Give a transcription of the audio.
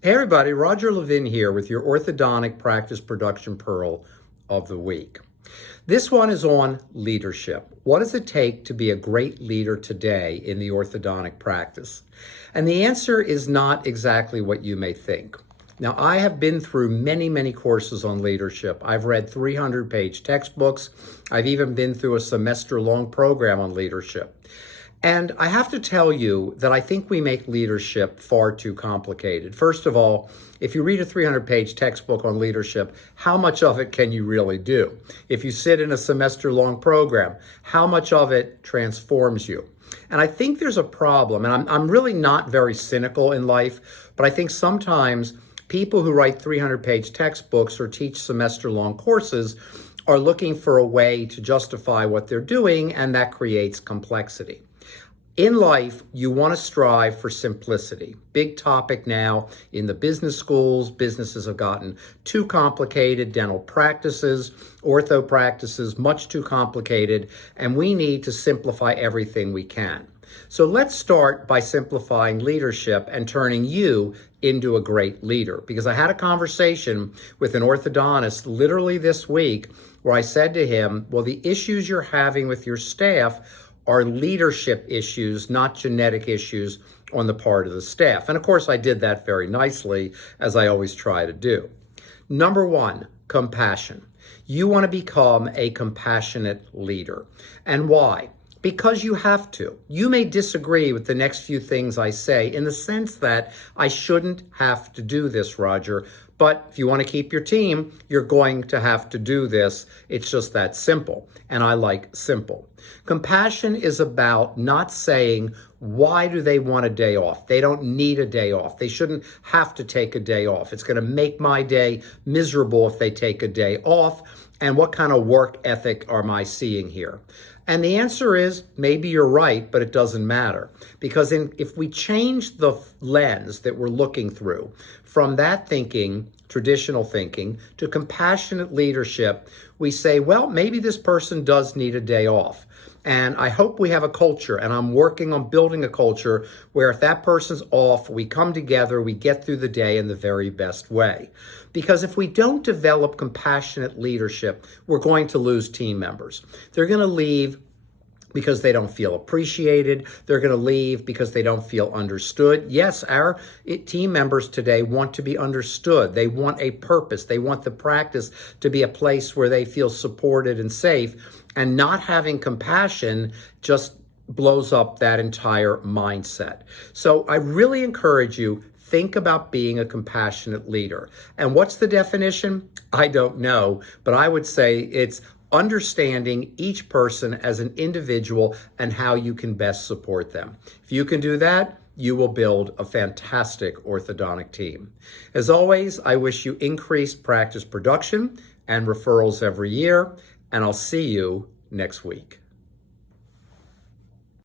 Hey everybody, Roger Levin here with your orthodontic practice production pearl of the week. This one is on leadership. What does it take to be a great leader today in the orthodontic practice? And the answer is not exactly what you may think. Now, I have been through many courses on leadership. I've read 300-page textbooks. I've even been through a semester-long program on leadership. And I have to tell you that I think we make leadership far too complicated. First of all, if you read a 300-page textbook on leadership, how much of it can you really do? If you sit in a semester-long program, how much of it transforms you? And I think there's a problem, and I'm really not very cynical in life, but I think sometimes people who write 300-page textbooks or teach semester-long courses are looking for a way to justify what they're doing, and that creates complexity. In life, you want to strive for simplicity. Big topic now in the business schools. Businesses have gotten too complicated. Dental practices, ortho practices, much too complicated. And we need to simplify everything we can. So let's start by simplifying leadership and turning you into a great leader. Because I had a conversation with an orthodontist literally this week where I said to him, well, the issues you're having with your staff are leadership issues, not genetic issues on the part of the staff. And of course, I did that very nicely, as I always try to do. Number one, compassion. You want to become a compassionate leader. And why? Because you have to. You may disagree with the next few things I say in the sense that I shouldn't have to do this, Roger. But if you want to keep your team, you're going to have to do this. It's just that simple. And I like simple. Compassion is about not saying, why do they want a day off? They don't need a day off. They shouldn't have to take a day off. It's going to make my day miserable if they take a day off. And what kind of work ethic am I seeing here? And the answer is, maybe you're right, but it doesn't matter. Because if we change the lens that we're looking through from that thinking, traditional thinking, to compassionate leadership, we say, well, maybe this person does need a day off. And I hope we have a culture, and I'm working on building a culture where if that person's off, we come together, we get through the day in the very best way. Because if we don't develop compassionate leadership, we're going to lose team members. They're going to leave because they don't feel appreciated. They're going to leave because they don't feel understood. Yes, our team members today want to be understood. They want a purpose. They want the practice to be a place where they feel supported and safe. And not having compassion just blows up that entire mindset. So I really encourage you, think about being a compassionate leader. And what's the definition? I don't know, but I would say it's understanding each person as an individual and how you can best support them. If you can do that, you will build a fantastic orthodontic team. As always, I wish you increased practice production and referrals every year, and I'll see you next week.